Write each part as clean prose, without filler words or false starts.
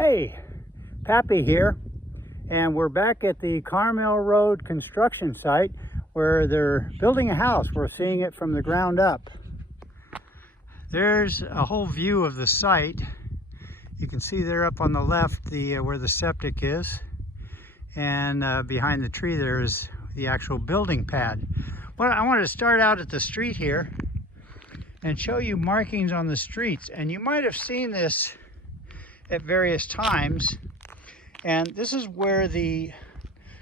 Hey, Pappy here, and we're back at the Carmel Road construction site where they're building a house. We're seeing it from the ground up. There's a whole view of the site. You can see there up on the left where the septic is, and behind the tree there is the actual building pad. Well, I wanted to start out at the street here and show you markings on the streets, and you might have seen this at various times, and this is where the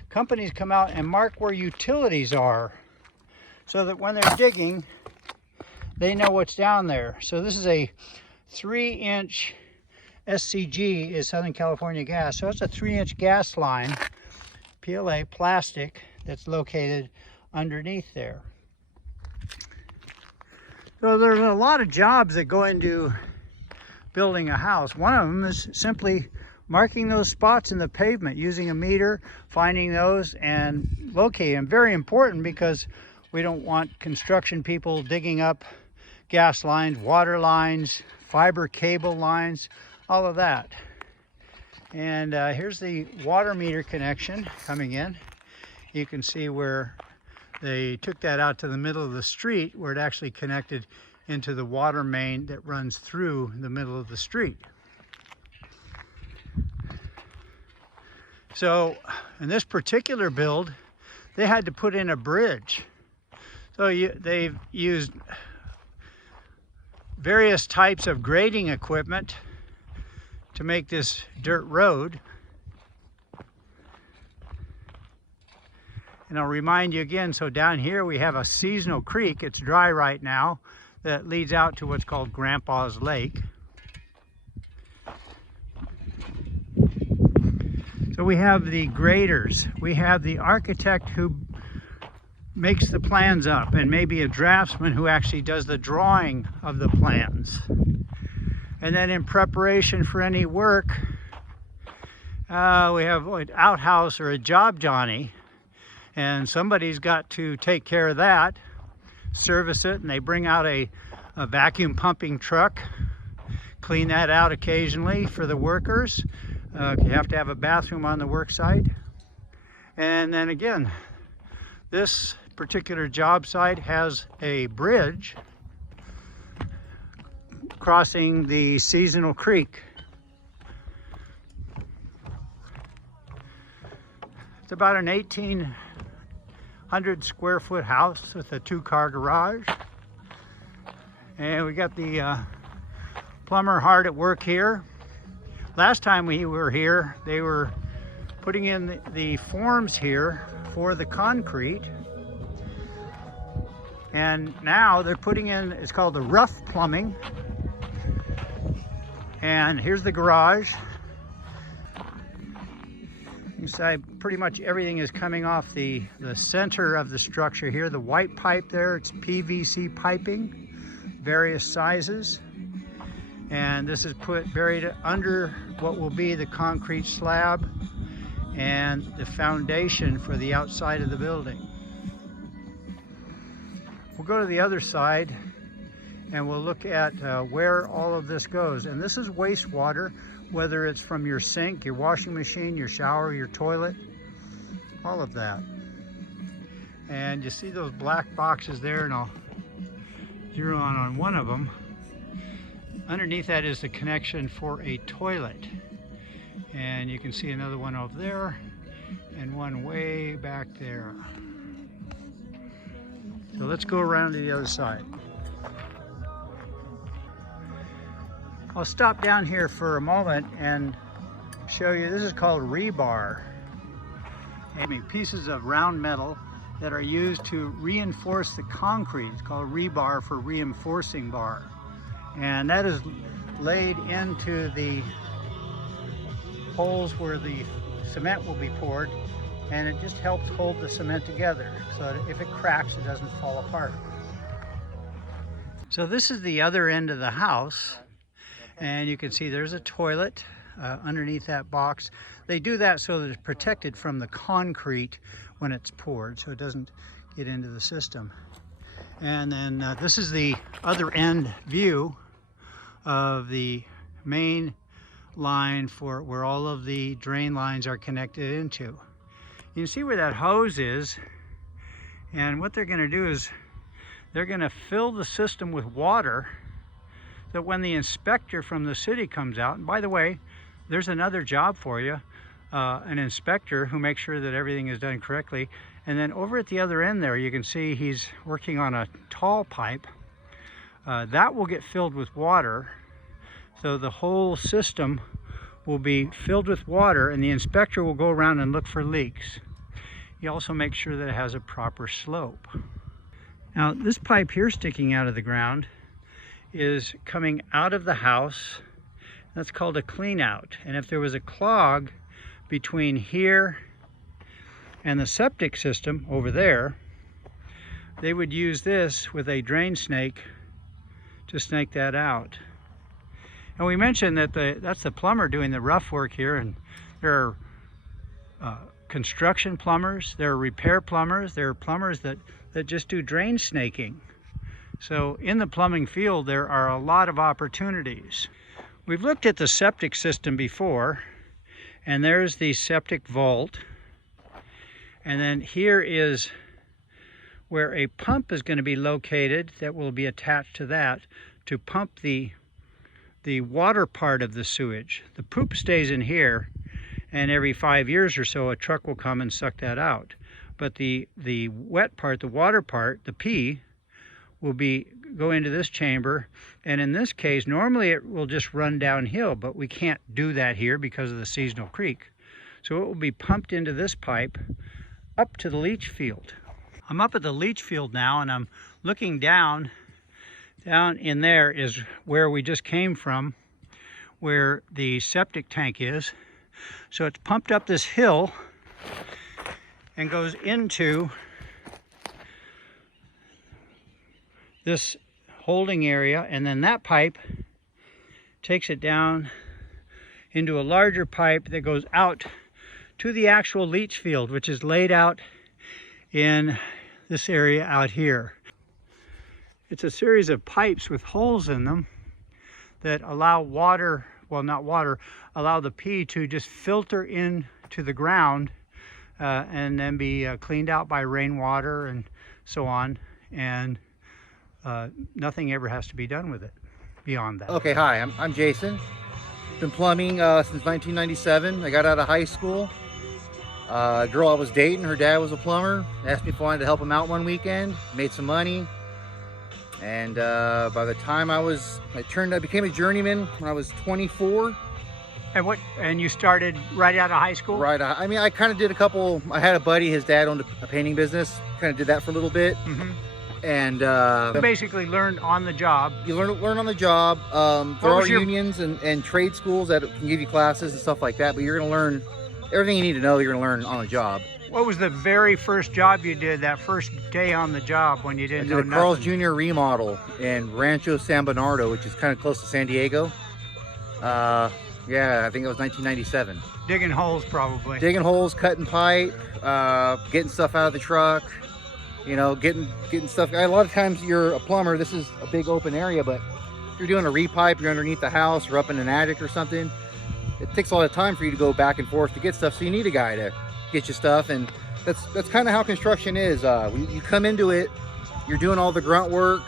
companies come out and mark where utilities are so that when they're digging they know what's down there. So this is a 3-inch SCG, is Southern California Gas, so it's a 3-inch gas line, PLA plastic, that's located underneath there. So there's a lot of jobs that go into building a house. One of them is simply marking those spots in the pavement using a meter, finding those and locating them. Very important because we don't want construction people digging up gas lines, water lines, fiber cable lines, all of that. And here's the water meter connection coming in. You can see where they took that out to the middle of the street where it actually connected into the water main that runs through the middle of the street. So in this particular build, they had to put in a bridge. So they've used various types of grading equipment to make this dirt road. And I'll remind you again, so down here we have a seasonal creek. It's dry right now, that leads out to what's called Grandpa's Lake. So we have the graders, we have the architect who makes the plans up, and maybe a draftsman who actually does the drawing of the plans. And then in preparation for any work, we have an outhouse or a job Johnny, and somebody's got to take care of that, service it, and they bring out a vacuum pumping truck, clean that out occasionally for the workers. You have to have a bathroom on the work site. And then again, this particular job site has a bridge crossing the seasonal creek. It's about an 1,800 square foot house with a 2-car garage. And we got the plumber hard at work here. Last time we were here, they were putting in the forms here for the concrete. And now they're putting in, it's called the rough plumbing. And here's the garage. You see pretty much everything is coming off the center of the structure here. The white pipe there, it's PVC piping, various sizes. And this is buried under what will be the concrete slab and the foundation for the outside of the building. We'll go to the other side and we'll look at where all of this goes. And this is wastewater, whether it's from your sink, your washing machine, your shower, your toilet, all of that. And you see those black boxes there, and I'll zero on one of them. Underneath that is the connection for a toilet. And you can see another one over there and one way back there. So let's go around to the other side. I'll stop down here for a moment and show you, this is called rebar. I mean, pieces of round metal that are used to reinforce the concrete. It's called rebar for reinforcing bar. And that is laid into the holes where the cement will be poured, and it just helps hold the cement together so that if it cracks, it doesn't fall apart. So this is the other end of the house, and you can see there's a toilet underneath that box. They do that so that it's protected from the concrete when it's poured, so it doesn't get into the system. And then this is the other end view of the main line for where all of the drain lines are connected into. You can see where that hose is, and what they're going to do is they're going to fill the system with water that when the inspector from the city comes out, and by the way, there's another job for you, an inspector who makes sure that everything is done correctly. And then over at the other end there, you can see he's working on a tall pipe. That will get filled with water. So the whole system will be filled with water, and the inspector will go around and look for leaks. He also makes sure that it has a proper slope. Now, this pipe here sticking out of the ground is coming out of the house. That's called a clean out. And if there was a clog between here and the septic system over there, they would use this with a drain snake to snake that out. And we mentioned that that's the plumber doing the rough work here, and there are construction plumbers, there are repair plumbers, there are plumbers that just do drain snaking. So in the plumbing field, there are a lot of opportunities. We've looked at the septic system before, and there's the septic vault. And then here is where a pump is going to be located that will be attached to that to pump the water part of the sewage. The poop stays in here, and every 5 years or so a truck will come and suck that out. But the wet part, the water part, the pee, will go into this chamber, and in this case normally it will just run downhill, but we can't do that here because of the seasonal creek. So it will be pumped into this pipe up to the leach field. I'm up at the leach field now, and I'm looking down. Down in there is where we just came from, where the septic tank is. So it's pumped up this hill and goes into this holding area, and then that pipe takes it down into a larger pipe that goes out to the actual leach field, which is laid out in this area out here. It's a series of pipes with holes in them that allow water, well, not water, allow the pee to just filter into the ground and then be cleaned out by rainwater and so on, and nothing ever has to be done with it beyond that. Okay, hi, I'm Jason. Been plumbing since 1997. I got out of high school. A girl I was dating, her dad was a plumber. Asked me if I wanted to help him out one weekend. Made some money. And by the time I became a journeyman when I was 24. And you started right out of high school? Right. I mean, I kind of did a couple. I had a buddy, his dad owned a painting business. Kind of did that for a little bit. Mm-hmm. And you basically learned on the job. You learn on the job. There are unions and trade schools that can give you classes and stuff like that, but you're going to learn everything you need to know. You're going to learn on the job. What was the very first job you did, that first day on the job when you didn't know nothing? I did a Carl's Jr. remodel in Rancho San Bernardo, which is kind of close to San Diego. Yeah, I think it was 1997. Digging holes, probably. Digging holes, cutting pipe, getting stuff out of the truck. You know, getting stuff. A lot of times you're a plumber, this is a big open area, but if you're doing a repipe, you're underneath the house or up in an attic or something, it takes a lot of time for you to go back and forth to get stuff, so you need a guy to get you stuff. And that's kind of how construction is. You come into it, you're doing all the grunt work,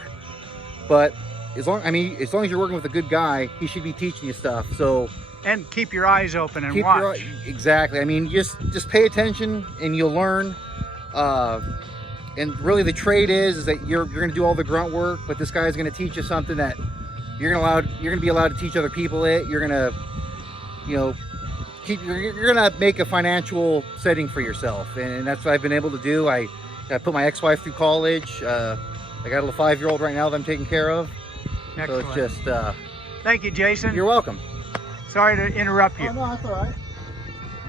but as long as you're working with a good guy, he should be teaching you stuff. So, and keep your eyes open and watch. Exactly. I mean, just pay attention and you'll learn. And really the trade is that you're going to do all the grunt work, but this guy is going to teach you something that you're going to be allowed to teach other people it. You're going to, you're going to make a financial setting for yourself. And that's what I've been able to do. I put my ex-wife through college. I got a 5-year-old right now that I'm taking care of. Excellent. So it's just... Thank you, Jason. You're welcome. Sorry to interrupt you. Oh, no, that's all right.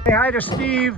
Say hi to Steve.